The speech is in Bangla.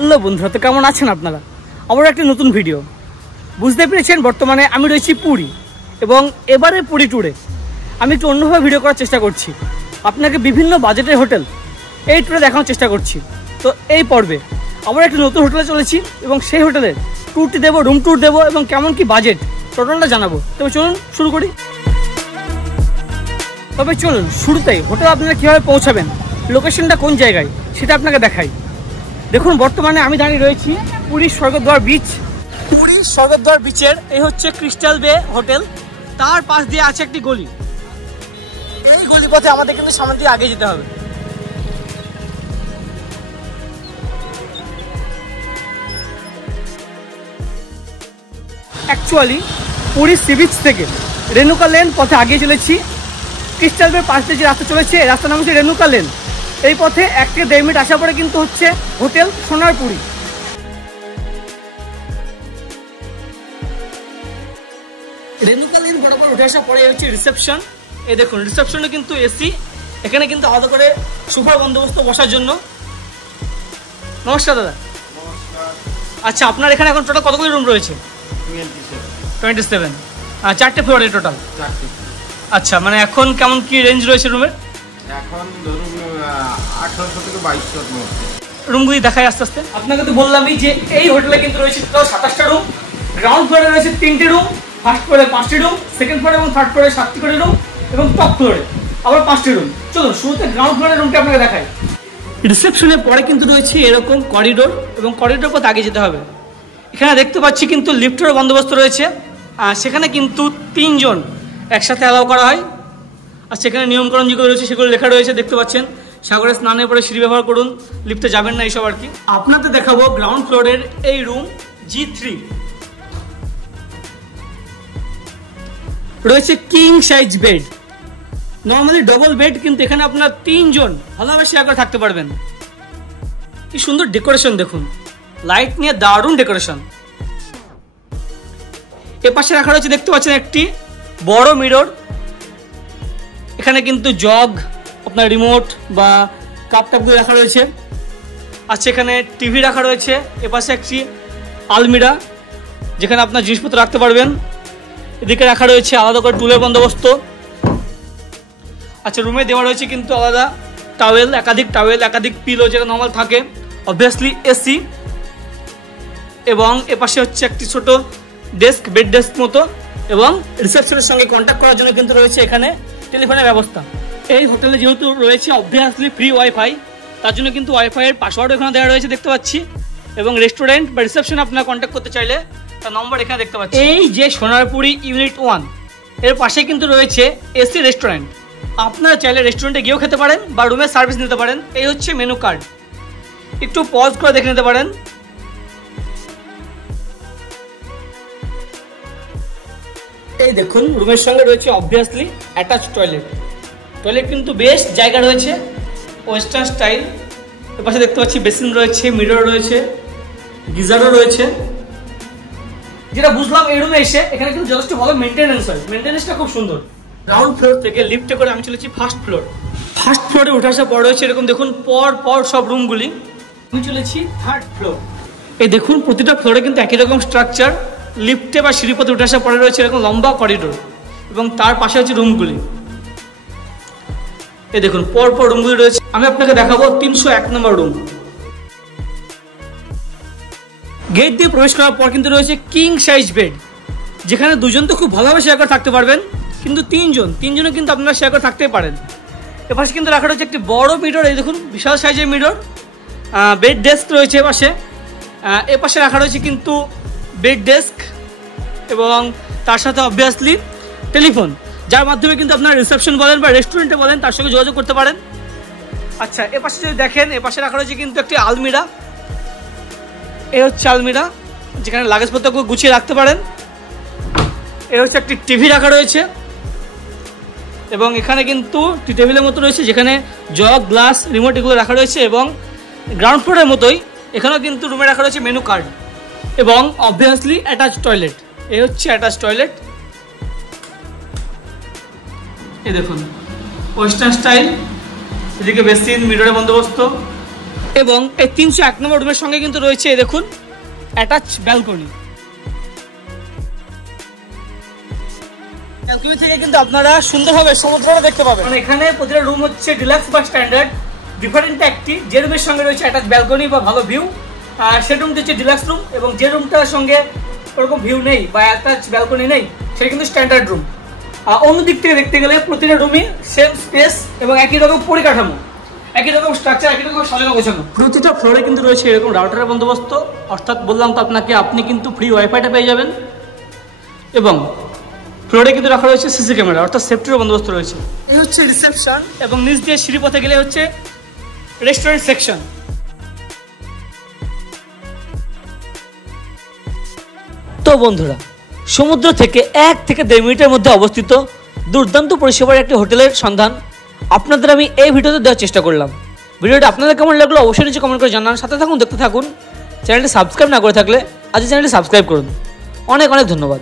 হ্যালো বন্ধুরা, তো কেমন আছেন আপনারা? আবার একটা নতুন ভিডিও। বুঝতে পেরেছেন, বর্তমানে আমি রয়েছি পুরী, এবং এবারে পুরী ট্যুরে আমি একটু অন্যভাবে ভিডিও করার চেষ্টা করছি। আপনাকে বিভিন্ন বাজেটের হোটেল এই ট্যুরে দেখানোর চেষ্টা করছি। তো এই পর্বে আবার একটা নতুন হোটেলে চলেছি, এবং সেই হোটেলের ট্যুরটি দেবো, রুম ট্যুর দেবো, এবং কেমন কি বাজেট টোটালটা জানাবো। তবে চলুন শুরু করি। তবে চলুন শুরুতেই হোটেল আপনারা কীভাবে পৌঁছাবেন, লোকেশনটা কোন জায়গায় সেটা আপনাকে দেখাই। দেখুন, বর্তমানে আমি দাঁড়িয়ে রয়েছি পুরীর স্বর্গদ্বার বিচ। পুরীর স্বর্গদ্বার বিচের এই হচ্ছে ক্রিস্টাল বে হোটেল। তার পাশ দিয়ে আছে একটি গলি। এই গলি পথে আমাদের কিন্তু সামনে দিয়ে আগে যেতে হবে। অ্যাকচুয়ালি পুরী সি বিচ থেকে রেণুকা লেন পথে আগিয়ে চলেছি। ক্রিস্টাল বে পাশ দিয়ে যে রাস্তা চলেছে, এই রাস্তার নাম হচ্ছে রেণুকা লেন। এই পথে 1 থেকে 1.5 মিনিট আসার পরে কিন্তু হচ্ছে হোটেল সোনারপুরি। রেণুকা লেন বরাবর উঠে আসার পরে হচ্ছে রিসেপশন। এই দেখুন, রিসেপশনে কিন্তু এসি, এখানে কিন্তু আলাদা করে সোফার বন্দোবস্ত বসার জন্য। নমস্কার দাদা। আচ্ছা, আপনার এখানে এখন টোটাল কতগুলি রুম রয়েছে? 27। 4টে ফ্লোরে টোটাল। আচ্ছা, মানে এখন কেমন কি রেঞ্জ রয়েছে রুমের? এখন ধরুন 1800 থেকে 2200 মধ্যে রুমগুলি দেখাই আস্তে আস্তে। আপনাকে তো বললামই যে এই হোটেলে কিন্তু রয়েছে টোটাল 27টা রুম। গ্রাউন্ড ফ্লোরে রয়েছে 3টে রুম, ফার্স্ট ফ্লোরে 5টি রুম, সেকেন্ড ফ্লোরে এবং থার্ড ফ্লোরে 7টি করে রুম, এবং টপ ফ্লোরে আবার 5টি রুম। চলুন শুরুতে গ্রাউন্ড ফ্লোরের রুমটা আপনাকে দেখাই। রিসেপশনের পরে কিন্তু রয়েছে এরকম করিডোর, এবং করিডোর পথে আগে যেতে হবে। এখানে দেখতে পাচ্ছি কিন্তু লিফটের বন্দোবস্ত রয়েছে। সেখানে কিন্তু 3 জন একসাথে অ্যালাউ করা হয়। আর সেখানে নিয়মকানুন যেগুলো রয়েছে সেগুলো লেখা রয়েছে, দেখতে পাচ্ছেন। সাগরে স্নানের পরে সিঁড়ি ব্যবহার করুন, লিফটে যাবেন না, এইসব আর কি। আপনাদের দেখাবো গ্রাউন্ড ফ্লোরের এই রুম G3। রয়েছে king size bed, normally double bed, কিন্তু এখানে আপনার 3 জন ভালোভাবে শেয়ার করে থাকতে পারবেন। কি সুন্দর ডেকোরেশন দেখুন, লাইট নিয়ে দারুণ ডেকোরেশন। এ পাশে রাখা রয়েছে, দেখতে পাচ্ছেন, একটি বড় মিরর। এখানে কিন্তু জগ, আপনার রিমোট বা কাপ টাপগুলো রাখা রয়েছে। আর সেখানে টিভি রাখা রয়েছে। এপাশে একটি আলমিরা, যেখানে আপনার জিনিসপত্র রাখতে পারবেন। এদিকে রাখা রয়েছে আলাদা করে টুলের বন্দোবস্ত। আচ্ছা, রুমে দেওয়া রয়েছে কিন্তু আলাদা টাওয়েল, একাধিক পিলো, যেটা নর্মাল থাকে। অবভিয়াসলি এসি, এবং এপাশে হচ্ছে একটি ছোট ডেস্ক, বেড ডেস্ক মতো, এবং রিসেপশনের সঙ্গে কন্ট্যাক্ট করার জন্য কিন্তু রয়েছে এখানে টেলিফোনের ব্যবস্থা। এই হোটেলে যেহেতু রয়েছে অবভিয়াসলি ফ্রি ওয়াইফাই, তার জন্য কিন্তু ওয়াইফাইয়ের পাসওয়ার্ড এখানে দেওয়া রয়েছে, দেখতে পাচ্ছি। এবং রেস্টুরেন্ট বা রিসেপশনে আপনারা কন্ট্যাক্ট করতে চাইলে তার নম্বর এখানে দেখতে পাচ্ছি। এই যে সোনারপুরি ইউনিট 1, এর পাশে কিন্তু রয়েছে এসি রেস্টুরেন্ট। আপনারা চাইলে রেস্টুরেন্টে গিয়েও খেতে পারেন বা রুমের সার্ভিস নিতে পারেন। এই হচ্ছে মেনু কার্ড, একটু পজ করে দেখে নিতে পারেন। এই দেখুন, রুমের সঙ্গে রয়েছে অবভিয়াসলি অ্যাটাচ টয়লেট। টয়লেট কিন্তু বেশ জায়গা রয়েছে, ওয়েস্টার্ন স্টাইল। এর পাশে দেখতে পাচ্ছি বেসিন রয়েছে, মিরর রয়েছে, গিজারও রয়েছে। যেটা বুঝলাম এই রুমে এসে, এখানে কিন্তু যথেষ্ট ভালো মেনটেন্যান্স হয়, মেনটেন্যান্সটা খুব সুন্দর। গ্রাউন্ড ফ্লোর থেকে লিফটে করে আমি চলেছি ফার্স্ট ফ্লোর। ফার্স্ট ফ্লোরে উঠে আসার পর রয়েছে এরকম দেখুন পর সব রুমগুলি। আমি চলেছি থার্ড ফ্লোর। এই দেখুন, প্রতিটা ফ্লোরে কিন্তু একই রকম স্ট্রাকচার। লিফটে বা সিঁড়িপথে উঠে আসার পরে রয়েছে এরকম লম্বা করিডোর, এবং তার পাশে হচ্ছে রুমগুলি। এই দেখুন পর রুমগুলি রয়েছে। আমি আপনাকে দেখাবো 301 নম্বর রুম। গেট দিয়ে প্রবেশ করার পর কিন্তু রয়েছে কিং সাইজ বেড, যেখানে 2 জন তো খুব ভালোভাবে শেয়ার করে থাকতে পারবেন, কিন্তু 3 জনে কিন্তু আপনারা শেয়ার করে থাকতেই পারেন। এপাশে কিন্তু রাখা রয়েছে একটি বড় মিরর। এই দেখুন, বিশাল সাইজের মিরর। বেড ডেস্ক রয়েছে এপাশে। এপাশে রাখা রয়েছে কিন্তু বেড ডেস্ক, এবং তার সাথে অবভিয়াসলি টেলিফোন, যার মাধ্যমে কিন্তু আপনারা রিসেপশন বলেন বা রেস্টুরেন্টে বলেন, তার সঙ্গে যোগাযোগ করতে পারেন। আচ্ছা, এপাশে যদি দেখেন, এপাশে রাখা রয়েছে কিন্তু একটি আলমিরা। এই হচ্ছে আলমিরা, যেখানে লাগেজপত্রগুলো গুছিয়ে রাখতে পারেন। এই হচ্ছে একটি টিভি রাখা রয়েছে, এবং এখানে কিন্তু টি টেবিলের মতো রয়েছে, যেখানে জগ, গ্লাস, রিমোট এগুলো রাখা রয়েছে। এবং গ্রাউন্ড ফ্লোরের মতোই এখানেও কিন্তু রুমে রাখা রয়েছে মেনু কার্ড, এবং অবভিয়াসলি অ্যাটাচ টয়লেট। এই হচ্ছে অ্যাটাচ টয়লেট। এই দেখুন ওয়েস্টার্ন স্টাইল, এদিকে বেসিন, মিররের বন্দোবস্ত, এবং এই 301 নম্বর রুমের সঙ্গে কিন্তু রয়েছে দেখুন অ্যাটাচ ব্যালকনি। ব্যালকনি থেকে কিন্তু আপনারা সুন্দরভাবে সমুদ্রটা দেখতে পাবেন। এখানে প্রতিটা রুম হচ্ছে ডিলাক্স বা স্ট্যান্ডার্ড, ডিফারেন্ট একটি। যে রুমের সঙ্গে রয়েছে অ্যাটাচ ব্যালকনি বা ভালো ভিউ, সে রুমটি হচ্ছে ডিলাক্স রুম, এবং যে রুমটার সঙ্গে ওরকম ভিউ নেই বা অ্যাটাচ ব্যালকনি নেই সেটা কিন্তু স্ট্যান্ডার্ড রুম। অন্য দিক থেকে দেখতে গেলে প্রতিটা রুমই সেম স্পেস এবং একই রকম পরিকাঠামো, একই রকম স্ট্রাকচার, একই রকম সাজানো গোছানো। প্রতিটা ফ্লোরে কিন্তু রয়েছে এরকম রাউটারের বন্দোবস্ত, অর্থাৎ বললাম তো আপনাকে, আপনি কিন্তু ফ্রি ওয়াইফাইটা পেয়ে যাবেন। এবং ফ্লোরে কিন্তু রাখা রয়েছে সিসি ক্যামেরা, অর্থাৎ সেফটির বন্দোবস্ত রয়েছে। এই হচ্ছে রিসেপশন, এবং নিচ দিয়ে সিঁড়ি পথে গেলে হচ্ছে রেস্টুরেন্ট সেকশন। তো বন্ধুরা, সমুদ্র থেকে 1 থেকে 1.5 মিনিটের মধ্যে অবস্থিত দুর্দান্ত পরিষেবার একটি হোটেলের সন্ধান আপনাদের আমি এই ভিডিওতে দেওয়ার চেষ্টা করলাম। ভিডিওটা আপনাদের কেমন লাগলো অবশ্যই নিচে কমেন্ট করে জানান। সাথে থাকুন, দেখতে থাকুন। চ্যানেলটি সাবস্ক্রাইব না করে থাকলে আজই চ্যানেলটি সাবস্ক্রাইব করুন। অনেক অনেক ধন্যবাদ।